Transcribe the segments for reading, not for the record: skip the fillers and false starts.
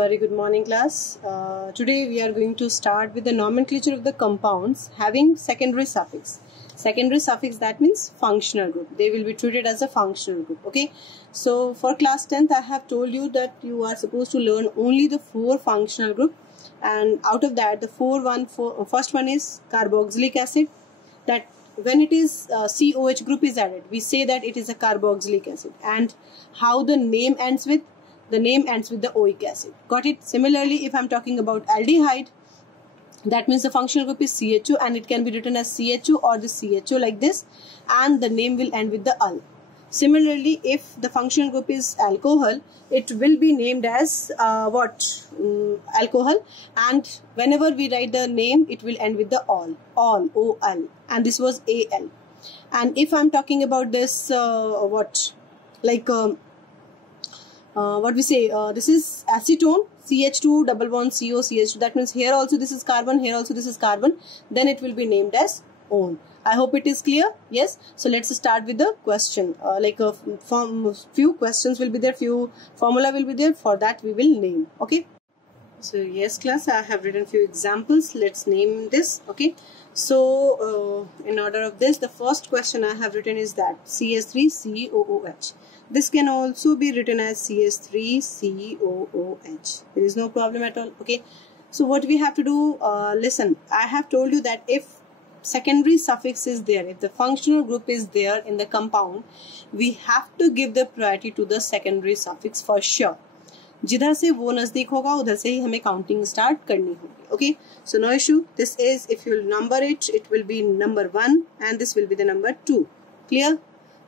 very good morning class. Today we are going to start with the nomenclature of the compounds having secondary suffix. Secondary suffix, that means functional group. They will be treated as a functional group. Okay. So for class 10th I have told you that you are supposed to learn only the 4 functional group, and out of that the first one is carboxylic acid. That when it is COH group is added, we say that it is a carboxylic acid, and how the name ends with the oic acid. Got it? Similarly, if I'm talking about aldehyde, that means the functional group is CHO, and it can be written as CHO or the CHO like this, and the name will end with the al. Similarly, if the functional group is alcohol, it will be named as alcohol, and whenever we write the name, it will end with the ol, ol, and this was Al. And if I'm talking about this, this is acetone, CH2 double bond CO CH2. That means here also this is carbon, here also this is carbon. Then it will be named as one. I hope it is clear. Yes. So let's start with the question. Few questions will be there, few formula will be there. For that we will name. Okay. So yes class, I have written few examples. Let's name this. Okay. So in order of this, the first question I have written is that CH3COOH. This can also be written as CH3COOH. There is no problem at all. Okay. So what we have to do, listen, I have told you that if secondary suffix is there, if the functional group is there in the compound, we have to give the priority to the secondary suffix for sure. जिधर से वो नजदीक होगा उधर से ही हमें counting start करनी होगी. Okay, so no issue. This is, if you will number it, it will be number 1 and this will be the number 2. Clear?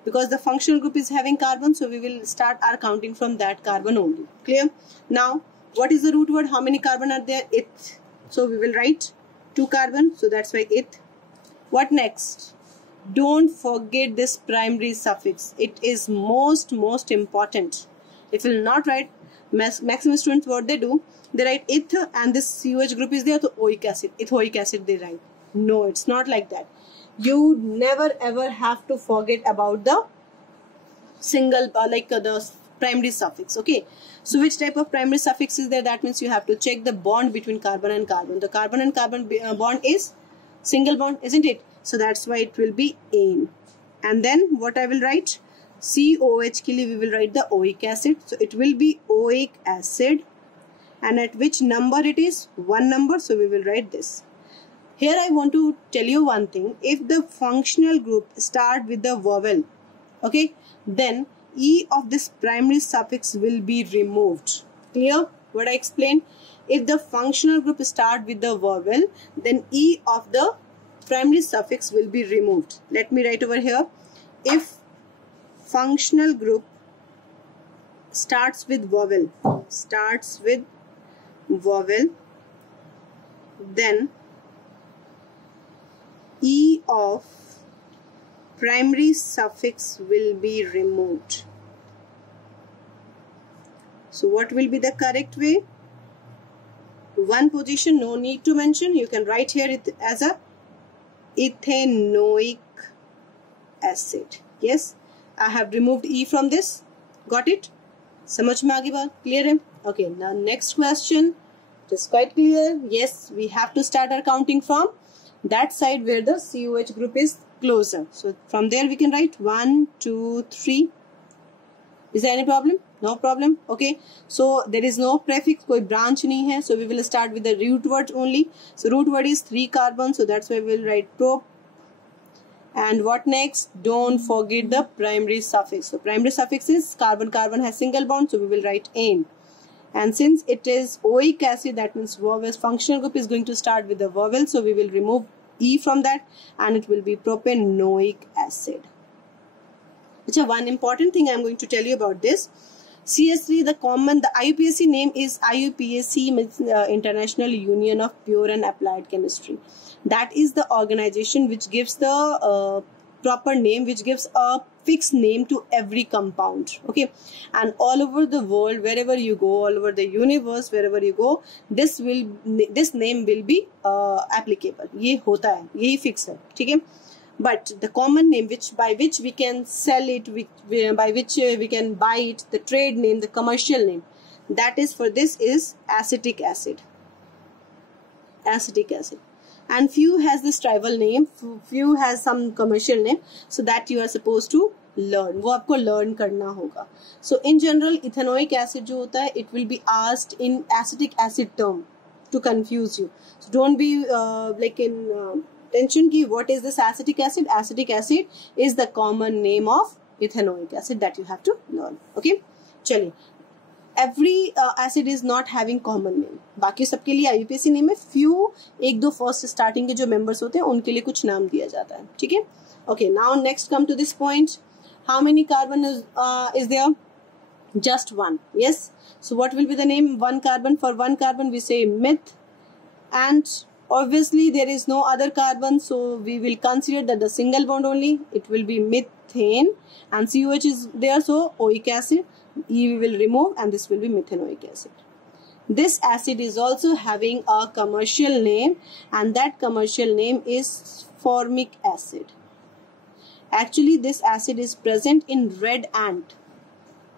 Because the functional group is having carbon, so we will start our counting from that carbon only. Clear? Now, what is the root word? How many carbon are there? Ith. So we will write 2 carbon. So that's why ith. What next? Don't forget this primary suffix. It is most important. If you will not write, maximum students what they do, they write ith and this COH group is there, so oic acid, ethoic acid they write. No, it's not like that. You never ever have to forget about the single the primary suffix. Okay, so which type of primary suffix is there? That means you have to check the bond between carbon and carbon. The carbon and carbon bond is single bond, isn't it? So that's why it will be ane. And then what I will write? COH ke liye we will write the oic acid. So it will be oic acid, and at which number it is? 1 number. So we will write this. Here I want to tell you one thing. If the functional group start with the vowel, okay, then E of this primary suffix will be removed. Clear what I explained? If the functional group start with the vowel, then E of the primary suffix will be removed. Let me write over here. If functional group starts with vowel, then E of primary suffix will be removed. So what will be the correct way? One position, no need to mention. You can write here it as a ethanoic acid. Yes, I have removed E from this. Got it? समझ में आ गई बात? Clear है? Okay, now next question. It is quite clear. Yes, we have to start our counting from that side where the COH group is closer. So from there we can write 1, 2, 3. Is there any problem? No problem. Okay. So there is no prefix, कोई branch नहीं है. So we will start with the root word only. So root word is 3 carbon. So that's why we will write prop. And what next? Don't forget the primary suffix. So primary suffix is carbon has single bond. So we will write ane. And since it is oic acid, that means vowel, functional group is going to start with the vowel. So we will remove E from that and it will be propanoic acid. So one important thing I am going to tell you about this. CH3, the IUPAC name is IUPAC, means International Union of Pure and Applied Chemistry. That is the organization which gives the proper name, which gives a fixed name to every compound. Okay, and all over the world, wherever you go, all over the universe, wherever you go, this name will be applicable. ये होता है, यही fix है, ठीक है? But the common name by which we can sell it, by which we can buy it, the trade name, the commercial name, that is for this is acetic acid. Acetic acid. And few has this tribal name, few has some commercial name, so that you are supposed to learn. वो आपको learn करना होगा. So in general, ethanoic acid जो होता है, it will be asked in acetic acid term to confuse you. So don't be like in tension ki what is this acetic acid? Acetic acid is the common name of ethanoic acid that you have to learn. Okay, चलिए. Every acid is not having common name. बाकी सबके लिए IUPAC name है. Few एक दो first starting के जो members होते हैं उनके लिए कुछ नाम दिया जाता है. ठीक है? Okay, now next come to this point. How many carbon is there? Just one. Yes. So what will be the name? One carbon. For one carbon we say meth, and obviously there is no other carbon, so we will consider that the single bond only. It will be methane, and COH is there, so oic acid. E we will remove, and this will be methanoic acid. This acid is also having a commercial name, and that commercial name is formic acid. Actually, this acid is present in red ant,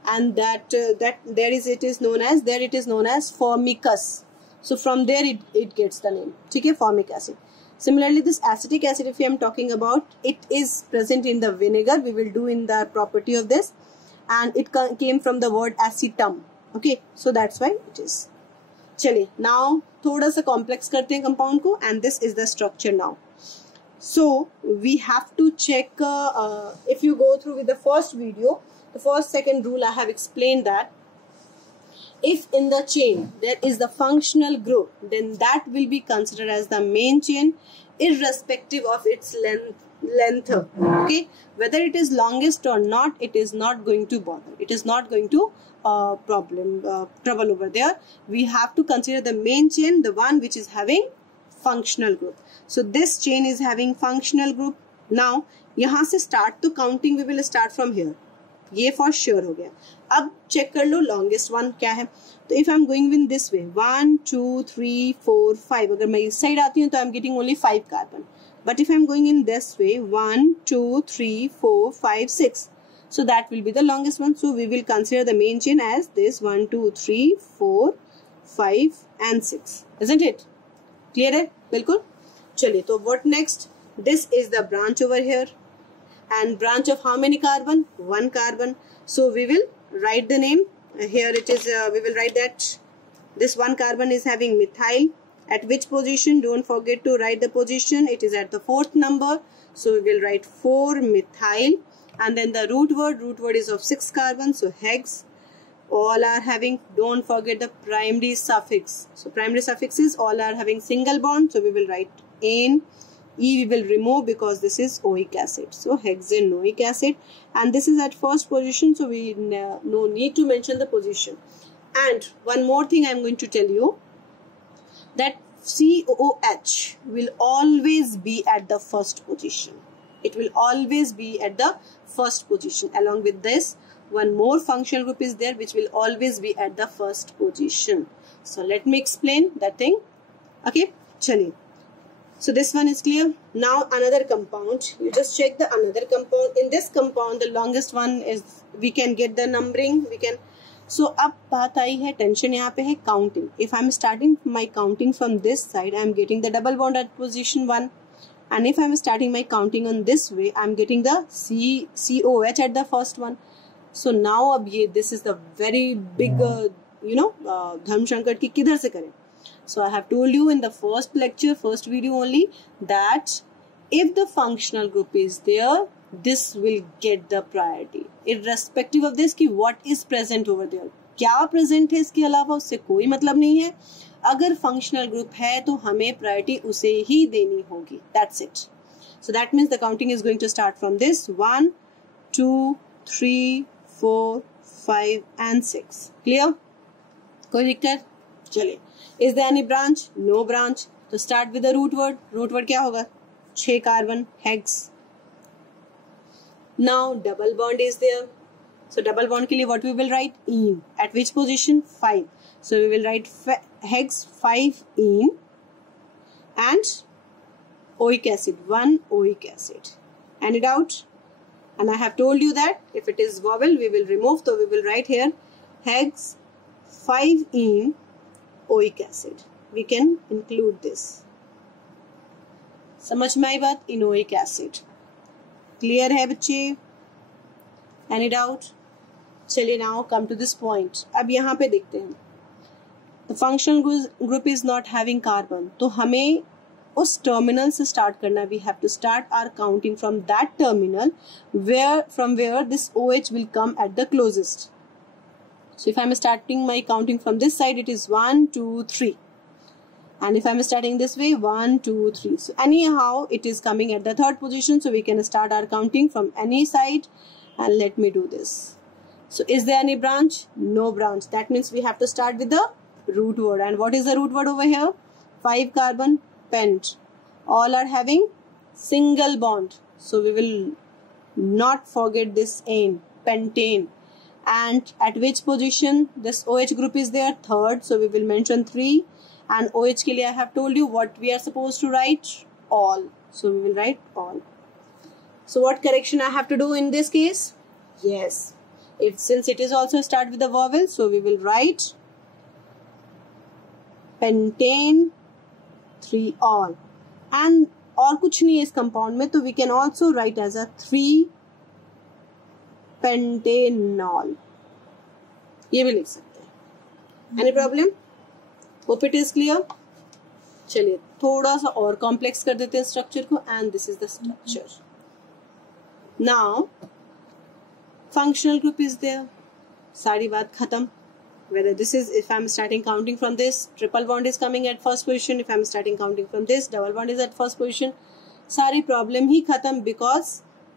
and it is known as formicus. So from there it gets the name. Okay, formic acid. Similarly, this acetic acid, if I am talking about, it is present in the vinegar. We will do in the property of this, and it came from the word acetum. Okay, so that's why it is. चलिए, now थोड़ा सा complex करते हैं compound को, and this is the structure now. So we have to check, if you go through with the first video, the first second rule I have explained that if in the chain there is the functional group, then that will be considered as the main chain irrespective of its length. Okay, whether it is longest or not, it is not going to bother. It is not going to trouble over there. We have to consider the main chain, the one which is having functional group. So this chain is having functional group. Now यहाँ से start to counting, we will start from here. ये for sure हो गया. अब check कर लो longest one क्या है. तो if I am going in this way, 1, 2, 3, 4, 5. अगर मैं इस side आती हूँ तो I am getting only 5 carbon. But if I am going in this way, 1, 2, 3, 4, 5, 6. So that will be the longest one. So we will consider the main chain as this 1, 2, 3, 4, 5 and 6. Isn't it? Clear है? बिल्कुल. चलिए, तो what next? This is the branch over here. And branch of how many carbon? 1 carbon. So we will write the name. Here it is, we will write that this 1 carbon is having methyl. At which position? Don't forget to write the position. It is at the 4th number. So we will write 4-methyl. And then the root word is of 6 carbon. So hex. All are having, don't forget the primary suffix. So primary suffixes all are having single bond. So we will write ane. E we will remove because this is oic acid. So hexanoic acid. And this is at first position. So we no need to mention the position. And one more thing I am going to tell you, that COOH will always be at the first position. It will always be at the first position. Along with this, one more functional group is there which will always be at the first position. So let me explain that thing. Okay, chaliye. So this one is clear. Now another compound. You just check the another compound. In this compound, the longest one is, we can get the numbering. We can. So अब बात आई है, tension यहाँ पे है counting. If I am starting my counting from this side, I am getting the double bond at position 1. And if I am starting my counting on this way, I am getting the COH at the first one. So now अब ये, this is the very big, धर्म संकट की किधर से करें. So I have told you in the first lecture, first video only, that if the functional group is there, this will get the priority irrespective of this कि what is present over there. क्या present है इसके अलावा उससे कोई मतलब नहीं है. अगर functional group है तो हमें priority उसे ही देनी होगी. That's it. So that means the counting is going to start from this 1, 2, 3, 4, 5 and 6. Clear? कोई दिक्कत? चलिए. Is there any branch? No branch. तो start with the root word. Root word क्या होगा? 6 carbon, hex. Now double bond is there. So double bond के लिए what we will write? ene. At which position? 5. So we will write hex 5-ene and oic acid, 1 oic acid. Any doubt? And I have told you that if it is vowel we will remove. So we will write here hex 5-enoic acid. We can include this. समझ में आई बात? इनोइक acid. Clear है बच्चे? Any doubt? चलिए now come to this point. अब यहाँ पे देखते हैं the functional group is not having carbon. तो हमें उस टर्मिनल से स्टार्ट करना. We have to start our counting from that terminal where this OH will come at the closest. So if I am starting my counting from this side, it is 1, 2, 3. And if I am starting this way, 1, 2, 3. So anyhow, it is coming at the third position. So we can start our counting from any side. And let me do this. So is there any branch? No branch. That means we have to start with the root word. And what is the root word over here? 5 carbon. Pent. All are having single bond. So we will not forget this N, pentane. And at which position this OH group is there? Third. So we will mention 3. And OH ke liye I have told you what we are supposed to write. All. So we will write all. So what correction I have to do in this case? Yes. Since it is also start with the vowel, so we will write pentane 3 all. And और कुछ नहीं है इस compound में, तो we can also write as a 3 pentanol. ये भी लिख सकते हैं. Any problem? Hope it is clear. चलिए थोड़ा सा और कॉम्प्लेक्स कर देते हैं स्ट्रक्चर को. And this is the structure. Now functional group is there. सारी बात खत्म. Whether this is, if I'm starting counting from this, triple bond is coming at first position. If I'm starting counting from this, double bond is at first position. सारी problem ही खत्म because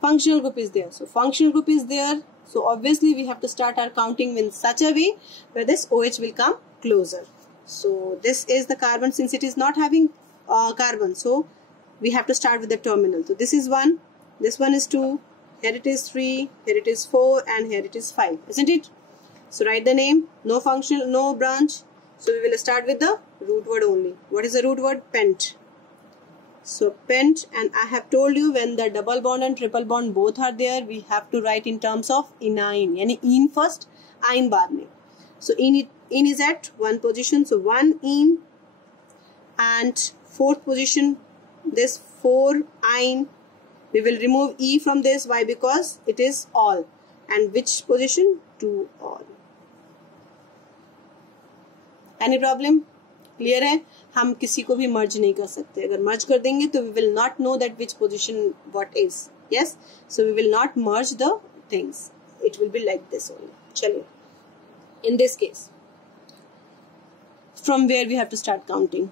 functional group is there. So functional group is there. So obviously we have to start our counting in such a way where this OH will come closer. So this is the carbon. Since it is not having carbon, so we have to start with the terminal. So this is 1, this one is 2. Here it is 3, here it is 4, and here it is 5, isn't it? So write the name, no function, no branch. So we will start with the root word only. What is the root word? Pent. So pent, and I have told you when the double bond and triple bond both are there, we have to write in terms of enine. Yani ene first, ine baad mein. So ene is at 1 position. So 1 ene, and 4th position, this 4 ine. We will remove E from this. Why? Because it is all. And which position? 2 all. Any problem? Clear है? हम किसी को भी merge नहीं कर सकते. अगर merge कर देंगे तो we will not know that which position what is. Yes? So we will not merge the things. It will be like this only. चलिए. In this case, from where we have to start counting?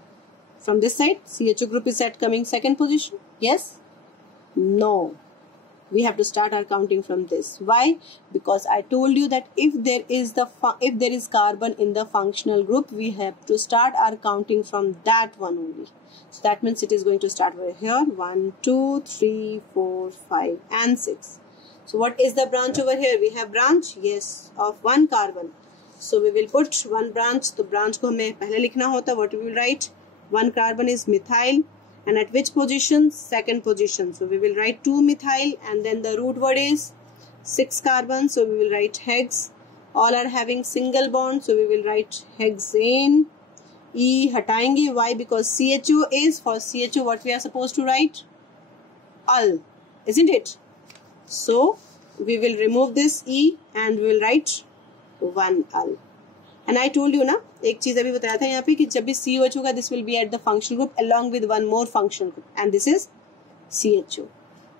From this side, CHO group is at coming second position. Yes? No, we have to start our counting from this. Why? Because I told you that if there is carbon in the functional group, we have to start our counting from that one only. So that means it is going to start over here. 1, 2, 3, 4, 5, and 6. So what is the branch over here? We have branch, yes, of 1 carbon. So we will put 1 branch. तो branch को हमें पहले लिखना होता. What we will write? 1 carbon is methyl. And at which position? Second position. So we will write 2 methyl, and then the root word is 6 carbon. So we will write hex. All are having single bond. So we will write hexane. E हटाएंगे. Why? Because CHO is, for CHO what we are supposed to write? Al. Isn't it? So we will remove this E and we will write 1 al. And I told you ना, एक चीज अभी बताया था यहाँ पे कि जब भी COH होगा, this will be at the functional group along with one more functional group, and this is CHO.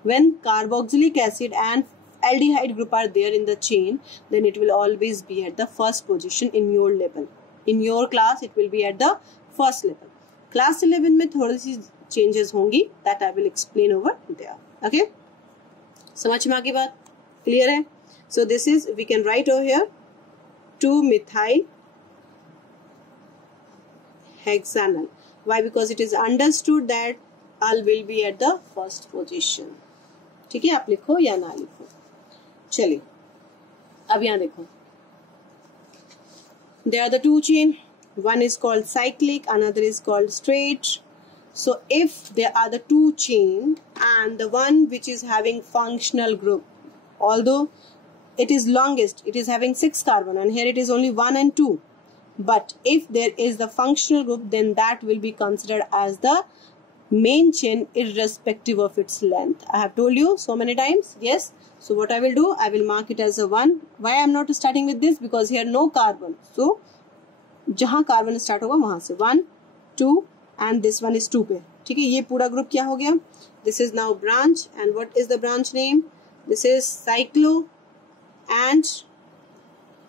When carboxylic acid and aldehyde group are there in the chain, then it will always be at the first position in your level. In your class, it will be at the first level. Class 11 में थोड़ी सी changes होंगी, that I will explain over there. Okay? समझ में आ गई बात? Clear है? So this is, we can write over here 2 methyl hexanal. Why? Because it is understood that al will be at the first position. ठीक है, आप लिखो या ना लिखो. चलिए अब यहाँ देखो. There are the 2 chain. One is called cyclic, another is called straight. So if there are the 2 chain and the one which is having functional group, although it is longest, it is having 6 carbon, and here it is only 1 and 2. but if there is the functional group, then that will be considered as the main chain irrespective of its length. I have told you so many times. Yes. So what I will do, I will mark it as a 1. Why I am not starting with this? Because here no carbon. So जहाँ carbon start होगा वहाँ से 1, 2 and this one is 2 पे. ठीक है, ये पूरा group क्या हो गया? This is now branch, and what is the branch name? This is cyclo, and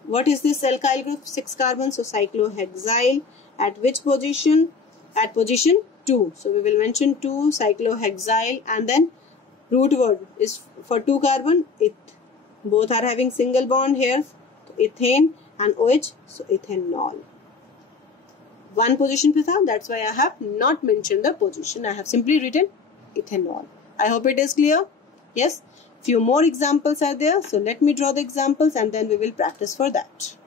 what is this alkyl group? 6 carbon, so cyclohexyl. At which position? At position 2. So we will mention 2 cyclohexyl, and then root word is for 2 carbon, eth. Both are having single bond here, so ethane and OH, so ethanol. One position पे था, that's why I have not mentioned the position. I have simply written ethanol. I hope it is clear. Yes. Few more examples are there, so let me draw the examples and then we will practice for that.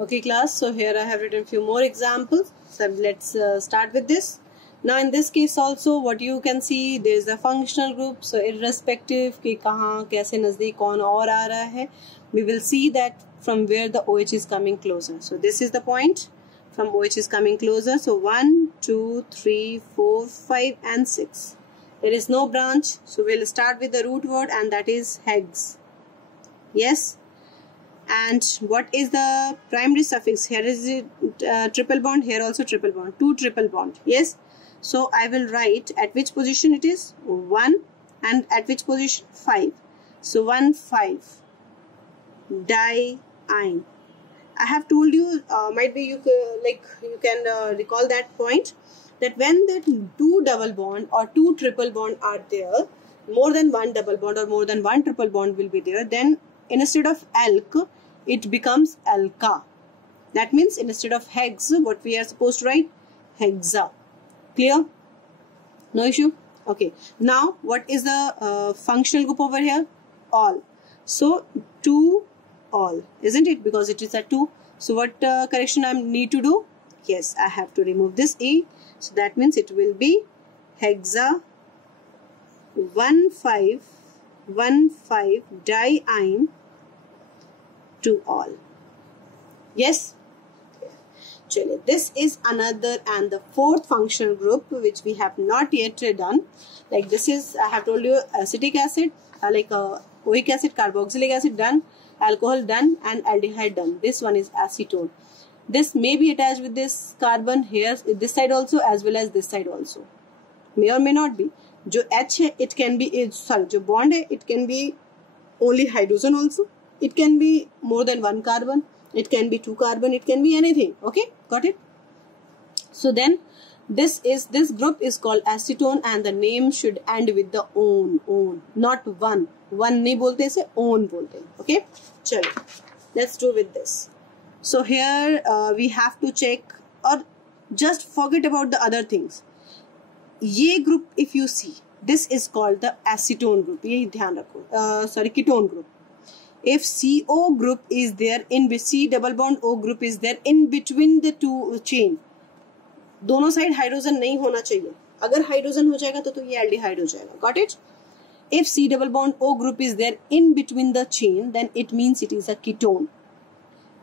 Okay class, so here I have written few more examples. So let's start with this. Now in this case also what you can see, there is a functional group, so irrespective कि कहाँ कैसे नज़दीक कौन और आ रहा है, we will see that from where the OH is coming closer. So this is the point, from OH is coming closer. So 1, 2, 3, 4, 5 and 6. There is no branch, so we'll start with the root word, and that is hex. Yes. And what is the primary suffix? Here is it triple bond, here also triple bond, 2 triple bond. Yes. So I will write at which position it is 1 and at which position 5. So 1, 5 diene. I have told you, might be you can recall that point, that when the 2 double bond or 2 triple bond are there, more than 1 double bond or more than 1 triple bond will be there, then instead of alk, it becomes alka. That means instead of hex, what we are supposed to write? Hexa. Clear? No issue? Okay. Now, what is the functional group over here? All. So, 2 all, isn't it? Because it is a 2. So, what correction I need to do? Yes, I have to remove this E. So, that means it will be hexa 1,5 diene 2 all. Yes? This is another and the fourth functional group which we have not yet done. Like this is, I have told you, acetic acid, oic acid, carboxylic acid done, alcohol done, and aldehyde done. This one is acetone. This may be attached with this carbon here, this side also as well as this side also. May or may not be. जो H है, it can be, जो bond है, it can be only hydrogen also. It can be more than 1 carbon. It can be 2 carbon. It can be anything. Okay, got it? So then, this group is called acetone, and the name should end with the on, not one. One नहीं बोलते इसे on बोलते हैं. Okay, चलो, let's do with this. So here we have to check, or just forget about the other things. ये group, if you see, this is called the acetone group. ये ध्यान रखो. Ketone group. If CO group is there in C double bond O group is there in between the two chain, दोनों side hydrogen नहीं होना चाहिए. अगर hydrogen हो जाएगा तो ये एल्डिहाइड हो जाएगा. Got it? If C double bond O group is there in between the chain, then it means it is a ketone.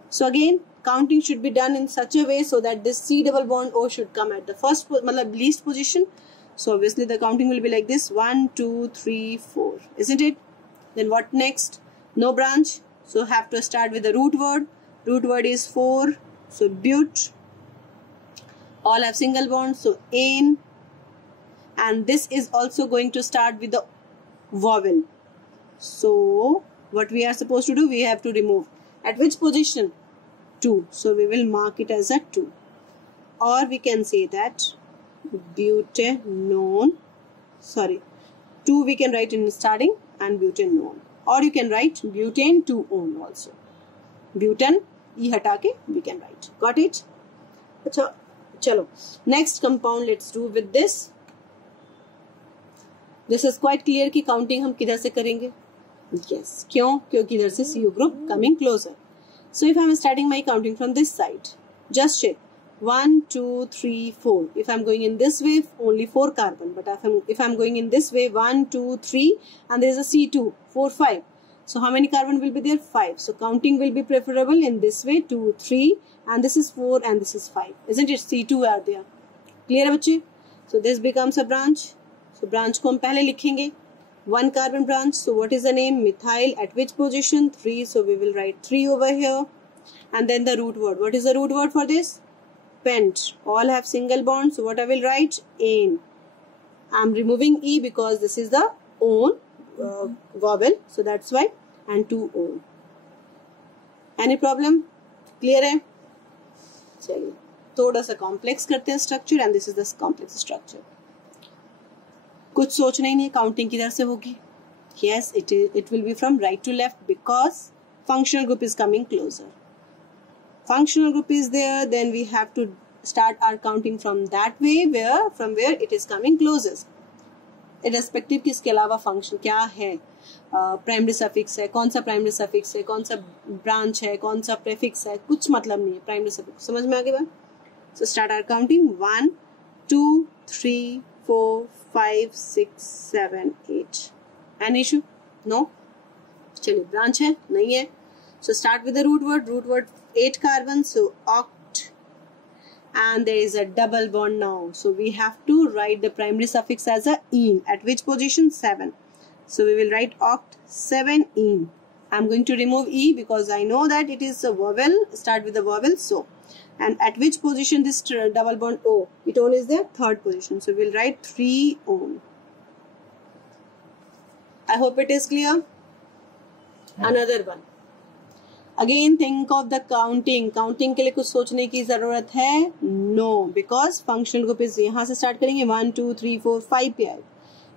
So again, counting should be done in such a way so that this C double bond O should come at the first, least position. So obviously the counting will be like this: 1, 2, 3, 4, isn't it? Then what next? No branch, so have to start with the root word. Root word is 4, so but. All have single bond, so ane. And this is also going to start with the vowel. So what we are supposed to do, we have to remove. At which position? 2. So we will mark it as a 2. Or we can say that butanone. 2 we can write in starting and butanone. Or you can write butane 2-on also. Butan, E hata ke we can write. Got it? Chalo. Next compound let's do with this. This is quite clear कि counting हम किधर से करेंगे? Yes. क्यों? क्योंकि इधर से CO group coming closer. So if I am starting my counting from this side, just check. 1, 2, 3, 4. If I am going in this way, only 4 carbon. But if I am going in this way, 1, 2, 3, and there is a C2, 4, 5. So how many carbon will be there? 5. So counting will be preferable in this way. 2, 3, and this is 4, and this is 5. Isn't it? C2 are there. Clear है बच्चे? So this becomes a branch. So branch को हम पहले लिखेंगे. 1 carbon branch. So what is the name? Methyl. At which position? 3. So we will write 3 over here. And then the root word. What is the root word for this? Pent. All have single bond. So what I will write? Ane. I'm removing E because this is the own vowel. So that's why. And 2 own. Any problem? Clear है? चलिए थोड़ा सा complex करते हैं structure. And this is the complex structure. कुछ सोचना ही नहीं, counting किधर से होगी. Yes, it will be from right to left because functional group is coming closer. Functional group is there, then we have to start our counting from that way, from where it is coming closest. Irrespective किसके अलावा function क्या है, primary suffix है, कौन सा primary suffix है, कौन सा ब्रांच है, कौन सा प्रेफिक्स है, कुछ मतलब नहीं है. प्राइमरी सफिक्स समझ में आ गया. So start our counting. 1, 2, 3, 4, 5, 6, 7, 8. An issue? No. चलिए ब्रांच है नहीं है. So start with the root word. Root word 8 carbon. So oct. And there is a double bond now. So we have to write the primary suffix as a "-ene". At which position? 7. So we will write oct 7-ene. I'm going to remove E because I know that it is a vowel. Start with the vowel. So. And at which position this double bond O? Ketone is there? 3rd position. So we will write 3-one. I hope it is clear. Another one. Again think of the counting. Counting के लिए कुछ सोचने की जरूरत है? No, because functional group is यहाँ से start करेंगे. 1, 2, 3, 4, 5 पे आएगा.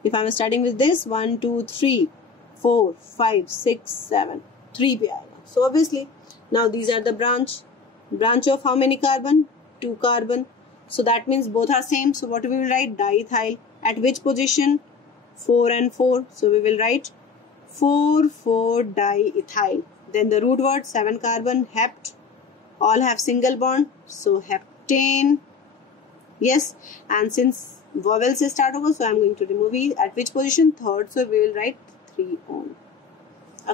If I am starting with this 1, 2, 3, 4, 5, 6, 7, 3 पे आएगा. So obviously now these are the branch. Branch of how many carbon? 2 carbon. So that means both are same. So what we will write? Diethyl. At which position? 4 and 4. So we will write 4, 4 diethyl. Then the root word 7 carbon, hept. All have single bond, so heptane. Yes, and since vowel se start hoga, so I am going to remove E. At which position? 3rd. So we will write 3 on.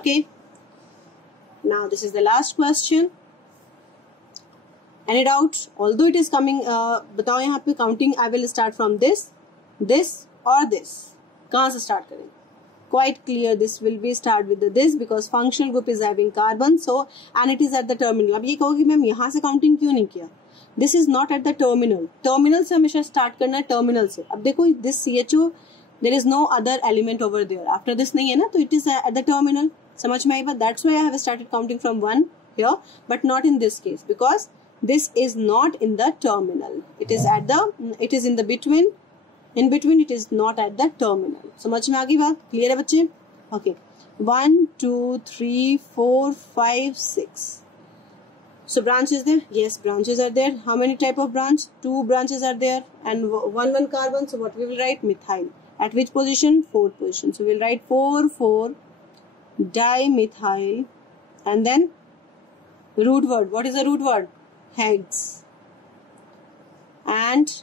Okay. Now this is the last question. Any doubt? Although it is coming, बताओ यहाँ पे counting. I will start from this, or this. कहाँ से start करेंगे? Quite clear. This will be start with the this because functional group is having carbon. So and it is at the terminal. अब ये कहोगे ma'am यहाँ से counting क्यों नहीं किया? This is not at the terminal. Terminal से हमेशा start करना है terminal से. अब देखो this CHO there is no other element over there. After this नहीं है ना, तो it is at the terminal. समझ में आई बात? That's why I have started counting from 1 here, but not in this case because this is not in the terminal. It is in the between. In between, it is not at the terminal. समझ में आ गई बात? Clear है बच्चे? Okay. 1, 2, 3, 4, 5, 6. So branch is there? Yes, branches are there. How many type of branch? 2 branches are there and 1 carbon. So what we will write? Methyl. At which position? 4th position. So we will write 4, 4 dimethyl. And then root word. What is the root word? Hex. And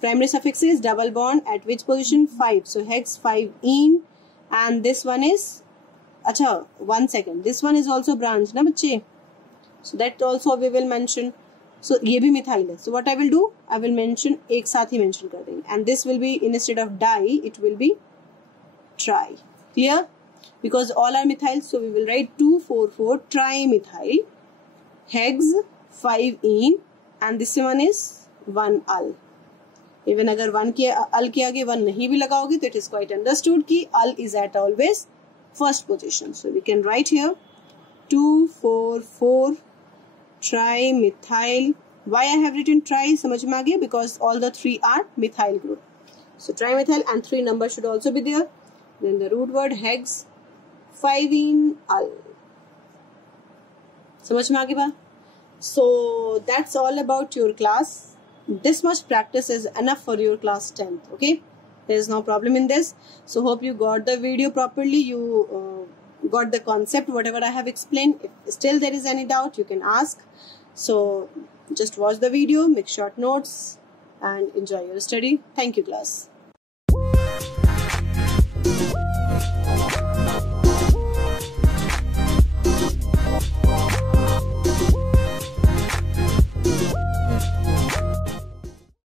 primary suffix is double bond. At which position? 5. So hex 5-ene. And this one is, अच्छा 1 second. This one is also branch ना बच्चे. So that also we will mention. So ये भी methyl है. So what I will do? I will mention एक साथ ही mention कर देंगे. And this will be instead of di, it will be tri. Clear? Because all are methyl, so we will write 2, 4, 4 trimethyl. Hex 5-ene. And this one is 1-al. Even अगर 1 के अल के आगे 1 नहीं भी लगाओगे तो इट इज क्वाइट अंडरस्टूड कि al is at always first position. So we can write here 2, 4, 4 trimethyl. Why I have written tri? समझ में आ गया? Because all the 3 are methyl group. So trimethyl and 3 number should also be there. Then the root word hex 5-ene-al. समझ में आ गई बात? So that's all about your class. This much practice is enough for your class 10th. Okay, there is no problem in this. So hope you got the video properly. You got the concept whatever I have explained. If still there is any doubt, you can ask. So just watch the video, make short notes and enjoy your study. Thank you, class.